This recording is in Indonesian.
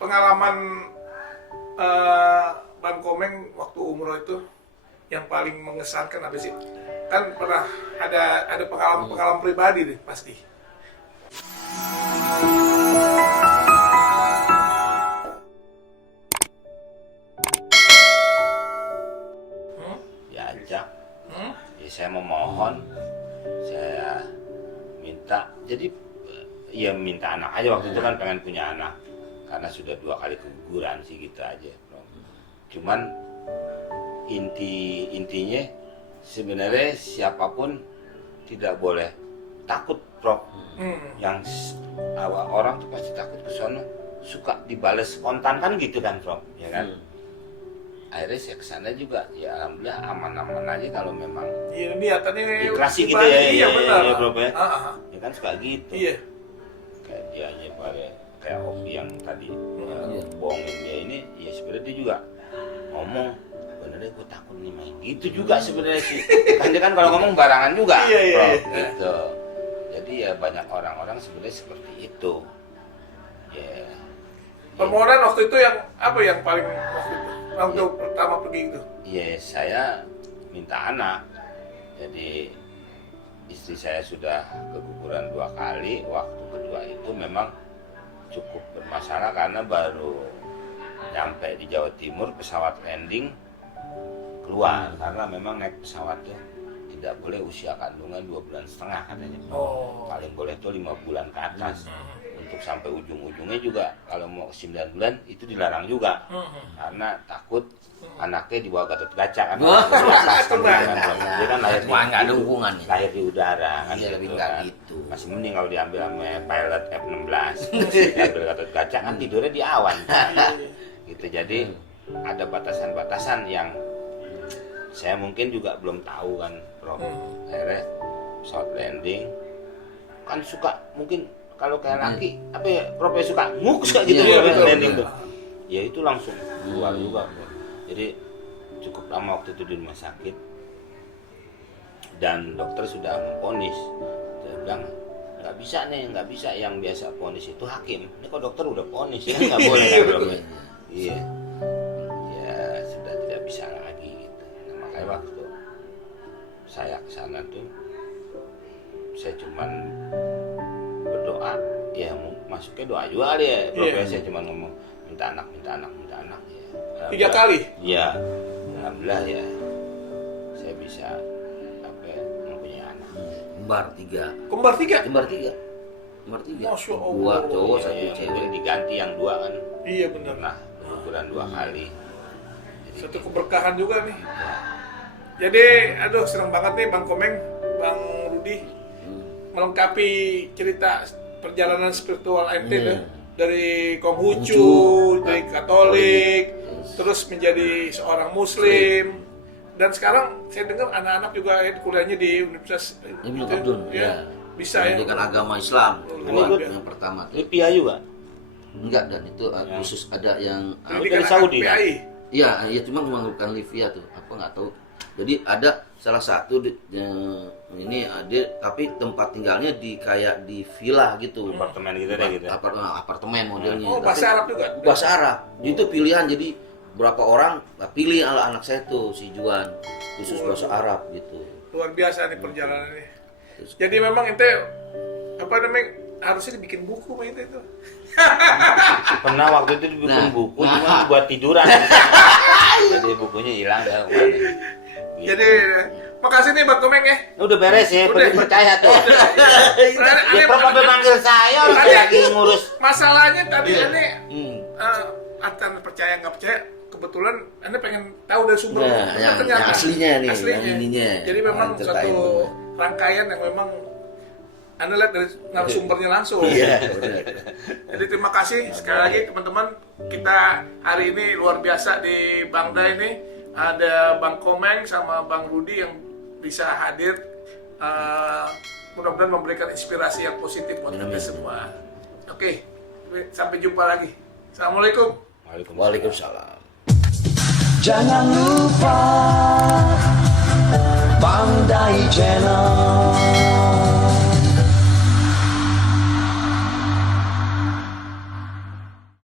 pengalaman Bang Komeng waktu umroh itu yang paling mengesankan apa sih? Kan pernah ada pengalaman pribadi deh pasti. Diajak, ya saya memohon, saya minta, jadi ya minta anak aja waktu itu kan pengen punya anak karena sudah 2 kali keguguran sih gitu aja, bro. Cuman intinya sebenarnya siapapun tidak boleh takut, bro. Yang orang tuh pasti takut ke sono, suka dibales kontan kan gitu kan, bro, ya kan. Akhirnya saya kesana juga, ya alhamdulillah aman-aman aja kalau memang Iya, niatannya ikhlas gitu pribadi, ya, iya benar. ya, bro, ya. Ya kan suka gitu. Iya. Kayak dia aja kayak Opi yang tadi bohongin dia ini, ya sebenarnya dia juga ngomong, benernya gue takut nih main gitu juga sebenarnya sih. Kan dia kan kalau ngomong barangan juga, Iya, bro, iya. gitu. Jadi ya banyak orang-orang sebenarnya seperti itu. Ya. Permohonan waktu itu yang apa yang paling waktu pertama pergi itu? Ya saya minta anak. Jadi istri saya sudah keguguran 2 kali. Waktu kedua itu memang cukup bermasalah karena baru nyampe di Jawa Timur, pesawat landing keluar karena memang naik pesawat tuh tidak boleh usia kandungan 2,5 bulan katanya. Paling boleh tuh 5 bulan ke atas. Untuk sampai ujung-ujungnya juga kalau mau 9 bulan itu dilarang juga karena takut anaknya dibawa Gatot Kaca kan. Dia kan lahir nggak ada hubungannya. Lahir di udara kan, Iya, gitu nggak kan. gitu. Masih mending kalau diambil sama pilot F-16. Diambil Gatot Kaca kan tidurnya di awan kan. Gitu. Jadi ada batasan-batasan yang saya mungkin juga belum tahu kan, bro. Akhirnya pesawat landing kan suka mungkin kalau kayak laki apa ya, Prof, suka nguk suka gitu landing tuh. Ya itu langsung keluar juga, bro. Jadi cukup lama waktu itu di rumah sakit dan dokter sudah memvonis. Dia bilang nggak bisa yang biasa vonis itu hakim. Ini kok dokter udah vonis ya nggak boleh kan, bro. Iya. Ya sudah tidak bisa lagi gitu. Nah, makanya waktu saya kesana tuh saya cuman berdoa, ya masuknya doa juga kali ya, Prof. Saya cuma ngomong minta anak ya. 3 kali? Iya, alhamdulillah ya saya bisa mempunyai anak. Kembar tiga? Kembar tiga. Masya Allah. 2 cowok, 1 Ya, cewek. mungkin diganti yang 2 kan. Iya benar. Nah, keguguran 2 kali. Jadi, Satu keberkahan juga nih. Jadi, aduh senang banget nih Bang Komeng, Bang Rudi melengkapi cerita perjalanan spiritual ente deh. Dari Konghucu, dari Katolik, terus menjadi seorang Muslim, dan sekarang saya dengar anak-anak juga kuliahnya di Universitas Ibnu Khaldun, ya. Bisa ya. Pendidikan agama Islam. Luar Yang pertama. Lipia juga. Enggak, dan itu khusus ada yang Pendidikan dari Saudi, agama PAI. iya cuma bukan Livia tuh. Apa nggak tahu. Jadi ada salah satu ini ada, tapi tempat tinggalnya kayak di villa gitu. Apartemen gitu deh gitu. Apartemen modelnya. Oh, bahasa Arab juga? Bahasa Arab. Itu pilihan, jadi berapa orang pilih anak saya tuh si Juan khusus bahasa Arab gitu. Luar biasa nih perjalanannya. Jadi memang ente apa namanya harusnya dibikin buku mah itu. Pernah waktu itu dibikin buku cuma buat tiduran. Jadi bukunya hilang dah kemana. Gitu. Jadi makasih nih Bang Komeng ya. Udah beres ya, Udah. percaya tuh. Aneh- Ya Prof sampai manggil saya orang Tadi- lagi ngurus. Masalahnya tadi Iya. Ane antara percaya nggak percaya, kebetulan Ane pengen tahu dari sumber Nah, yang aslinya nih, yang ininya. Jadi memang Ceritain satu bener. rangkaian yang memang Anda lihat dari narasumbernya langsung. Iya, benar. Jadi terima kasih sekali lagi teman-teman. Kita hari ini luar biasa di Bangda ini ada Bang Komeng sama Bang Rudi yang bisa hadir. Mudah-mudahan memberikan inspirasi yang positif buat kita semua. Oke, sampai jumpa lagi. Assalamualaikum. Waalaikumsalam. Jangan lupa Pandai Channel.